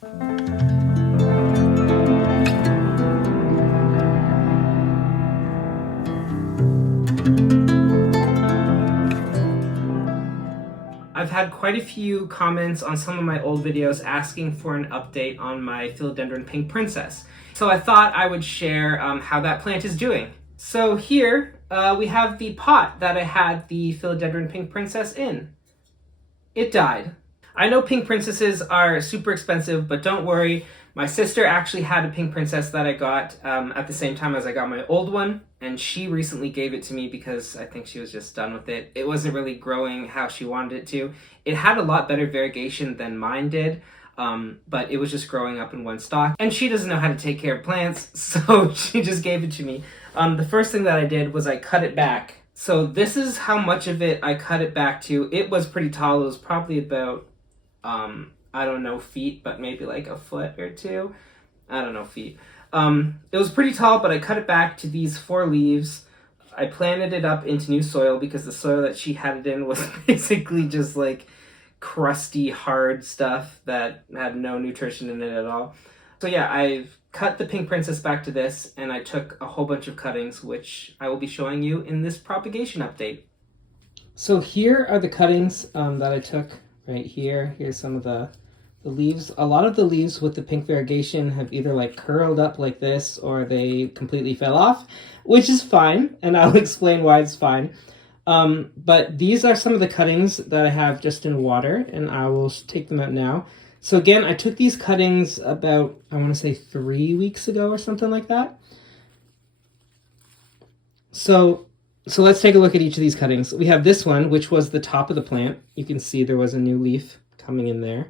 I've had quite a few comments on some of my old videos asking for an update on my Philodendron Pink Princess. So I thought I would share how that plant is doing. So here we have the pot that I had the Philodendron Pink Princess in. It died. I know pink princesses are super expensive, but don't worry. My sister actually had a pink princess that I got at the same time as I got my old one, and she recently gave it to me because I think she was just done with it. It wasn't really growing how she wanted it to. It had a lot better variegation than mine did, but it was just growing up in one stalk, and she doesn't know how to take care of plants, so she just gave it to me. The first thing that I did was I cut it back. So this is how much of it I cut it back to. It was pretty tall. It was probably about I don't know feet, but maybe like a foot or two. I don't know feet. It was pretty tall, but I cut it back to these 4 leaves. I planted it up into new soil because the soil that she had it in was basically just like crusty, hard stuff that had no nutrition in it at all. So yeah, I've cut the pink princess back to this, and I took a whole bunch of cuttings, which I will be showing you in this propagation update. So here are the cuttings that I took right here. Here's some of the leaves. A lot of the leaves with the pink variegation have either like curled up like this or they completely fell off, which is fine, and I'll explain why it's fine. But these are some of the cuttings that I have just in water, and I will take them out now. So again, I took these cuttings about, I want to say 3 weeks ago or something like that. So let's take a look at each of these cuttings. We have this one, which was the top of the plant. You can see there was a new leaf coming in there.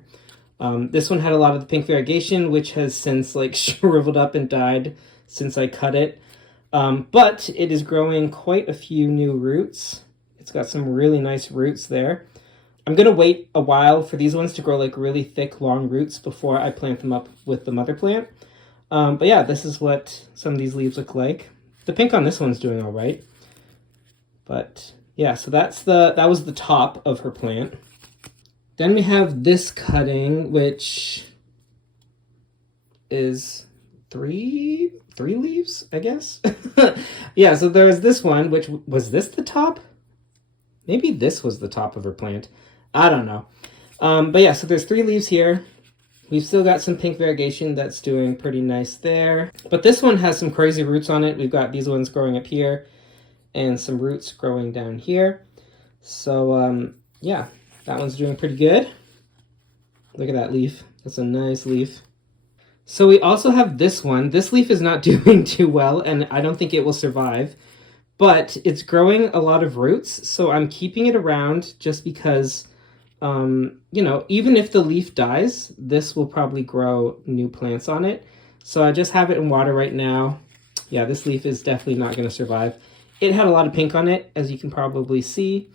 This one had a lot of the pink variegation, which has since like shriveled up and died since I cut it. But it is growing quite a few new roots. It's got some really nice roots there. I'm going to wait a while for these ones to grow like really thick, long roots before I plant them up with the mother plant. But yeah, this is what some of these leaves look like. The pink on this one's doing all right. But yeah, so that was the top of her plant. Then we have this cutting, which is three leaves, I guess. Yeah, so there was this one, which was this the top? Maybe this was the top of her plant. I don't know. But yeah, so there's 3 leaves here. We've still got some pink variegation that's doing pretty nice there. But this one has some crazy roots on it. We've got these ones growing up here and some roots growing down here. So yeah, that one's doing pretty good. Look at that leaf. That's a nice leaf. So we also have this one. This leaf is not doing too well, and I don't think it will survive. But it's growing a lot of roots, so I'm keeping it around just because, you know, even if the leaf dies, this will probably grow new plants on it. So I just have it in water right now. Yeah, this leaf is definitely not going to survive. It had a lot of pink on it, as you can probably see.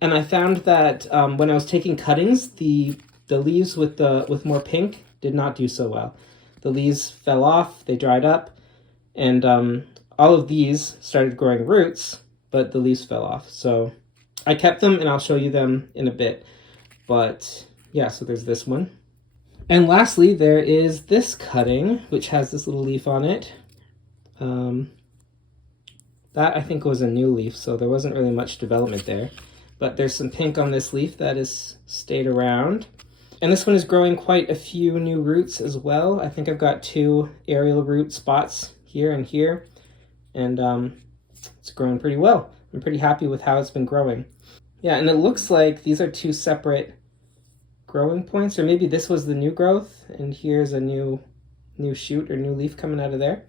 And I found that when I was taking cuttings, the leaves with more pink did not do so well. The leaves fell off, they dried up, and all of these started growing roots, but the leaves fell off. So I kept them, and I'll show you them in a bit. But yeah, so there's this one. And lastly, there is this cutting, which has this little leaf on it. That I think was a new leaf, so there wasn't really much development there. But there's some pink on this leaf that has stayed around. And this one is growing quite a few new roots as well. I think I've got 2 aerial root spots here and here. And it's growing pretty well. I'm pretty happy with how it's been growing. Yeah, and it looks like these are 2 separate growing points, or maybe this was the new growth, and here's a new shoot or new leaf coming out of there.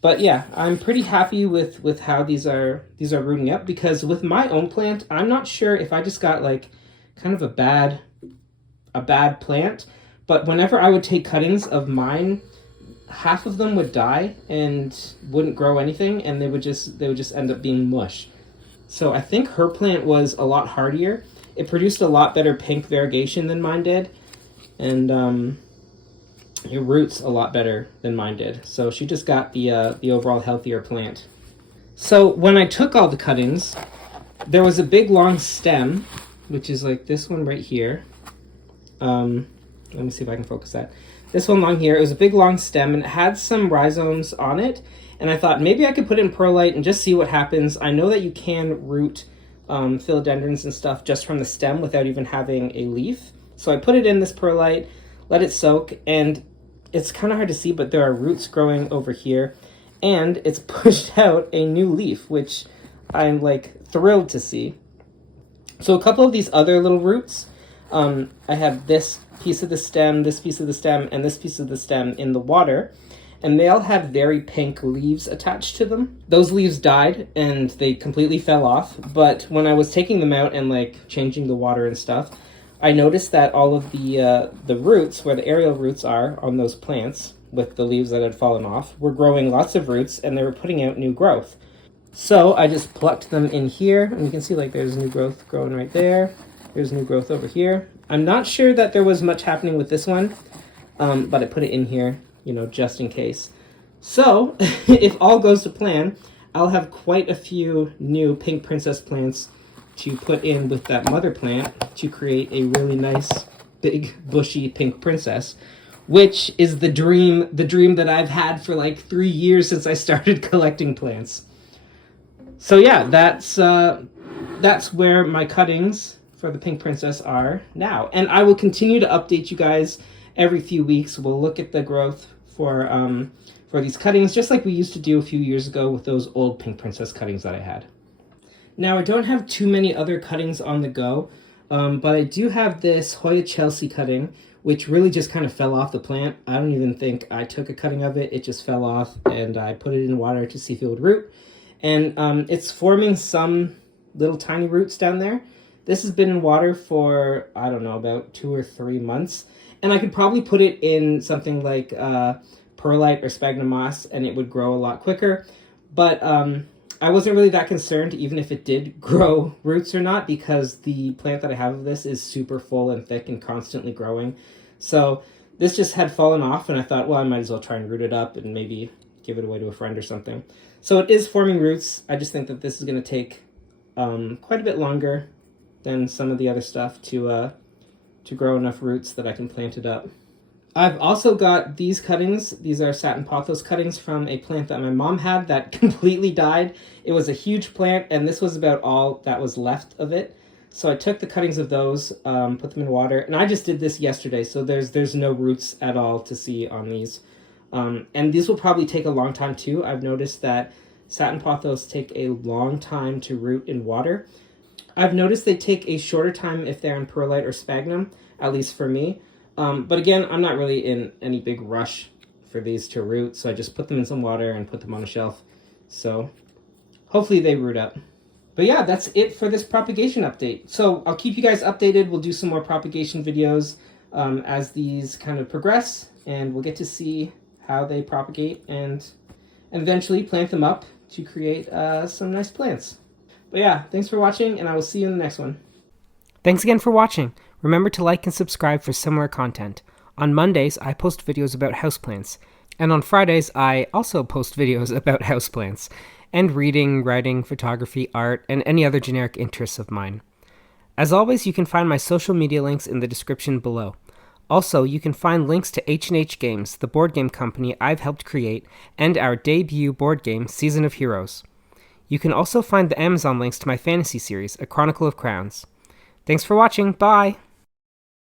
But yeah, I'm pretty happy with how these are rooting up, because with my own plant, I'm not sure if I just got like kind of a bad plant, but whenever I would take cuttings of mine, half of them would die and wouldn't grow anything, and they would just end up being mush. So I think her plant was a lot hardier. It produced a lot better pink variegation than mine did, and it roots a lot better than mine did. So she just got the overall healthier plant. So when I took all the cuttings, there was a big long stem, which is like this one right here. Let me see if I can focus that. This one long here, it was a big long stem and it had some rhizomes on it. And I thought maybe I could put it in perlite and just see what happens. I know that you can root philodendrons and stuff just from the stem without even having a leaf. So I put it in this perlite, let it soak, and it's kind of hard to see, but there are roots growing over here. And it's pushed out a new leaf, which I'm like thrilled to see. So a couple of these other little roots, I have this piece of the stem, this piece of the stem, and this piece of the stem in the water. And they all have very pink leaves attached to them. Those leaves died and they completely fell off. But when I was taking them out and like changing the water and stuff, I noticed that all of the roots, where the aerial roots are on those plants with the leaves that had fallen off, were growing lots of roots and they were putting out new growth. So I just plucked them in here, and you can see like there's new growth growing right there. There's new growth over here. I'm not sure that there was much happening with this one, but I put it in here, you know, just in case. So if all goes to plan, I'll have quite a few new pink princess plants to put in with that mother plant to create a really nice, big, bushy pink princess, which is the dream that I've had for like 3 years since I started collecting plants. So yeah, that's where my cuttings for the pink princess are now. And I will continue to update you guys every few weeks. We'll look at the growth for these cuttings, just like we used to do a few years ago with those old pink princess cuttings that I had. Now, I don't have too many other cuttings on the go, but I do have this Hoya Chelsea cutting, which really just kind of fell off the plant. I don't even think I took a cutting of it. It just fell off, and I put it in water to see if it would root. And it's forming some little tiny roots down there. This has been in water for, I don't know, about 2 or 3 months. And I could probably put it in something like perlite or sphagnum moss, and it would grow a lot quicker. But I wasn't really that concerned, even if it did grow roots or not, because the plant that I have of this is super full and thick and constantly growing. So this just had fallen off, and I thought, well, I might as well try and root it up and maybe give it away to a friend or something. So it is forming roots. I just think that this is going to take quite a bit longer than some of the other stuff to grow enough roots that I can plant it up. I've also got these cuttings. These are satin pothos cuttings from a plant that my mom had that completely died. It was a huge plant, and this was about all that was left of it. So I took the cuttings of those, put them in water, and I just did this yesterday, so there's no roots at all to see on these. And these will probably take a long time too. I've noticed that satin pothos take a long time to root in water. I've noticed they take a shorter time if they're in perlite or sphagnum, at least for me. But again, I'm not really in any big rush for these to root, so I just put them in some water and put them on a shelf. So hopefully they root up. But yeah, that's it for this propagation update. So I'll keep you guys updated. We'll do some more propagation videos as these kind of progress, and we'll get to see how they propagate and eventually plant them up to create some nice plants. But yeah, thanks for watching, and I will see you in the next one. Thanks again for watching. Remember to like and subscribe for similar content. On Mondays, I post videos about houseplants, and on Fridays, I also post videos about houseplants, and reading, writing, photography, art, and any other generic interests of mine. As always, you can find my social media links in the description below. Also, you can find links to H&H Games, the board game company I've helped create, and our debut board game, Season of Heroes. You can also find the Amazon links to my fantasy series, A Chronicle of Crowns. Thanks for watching, bye!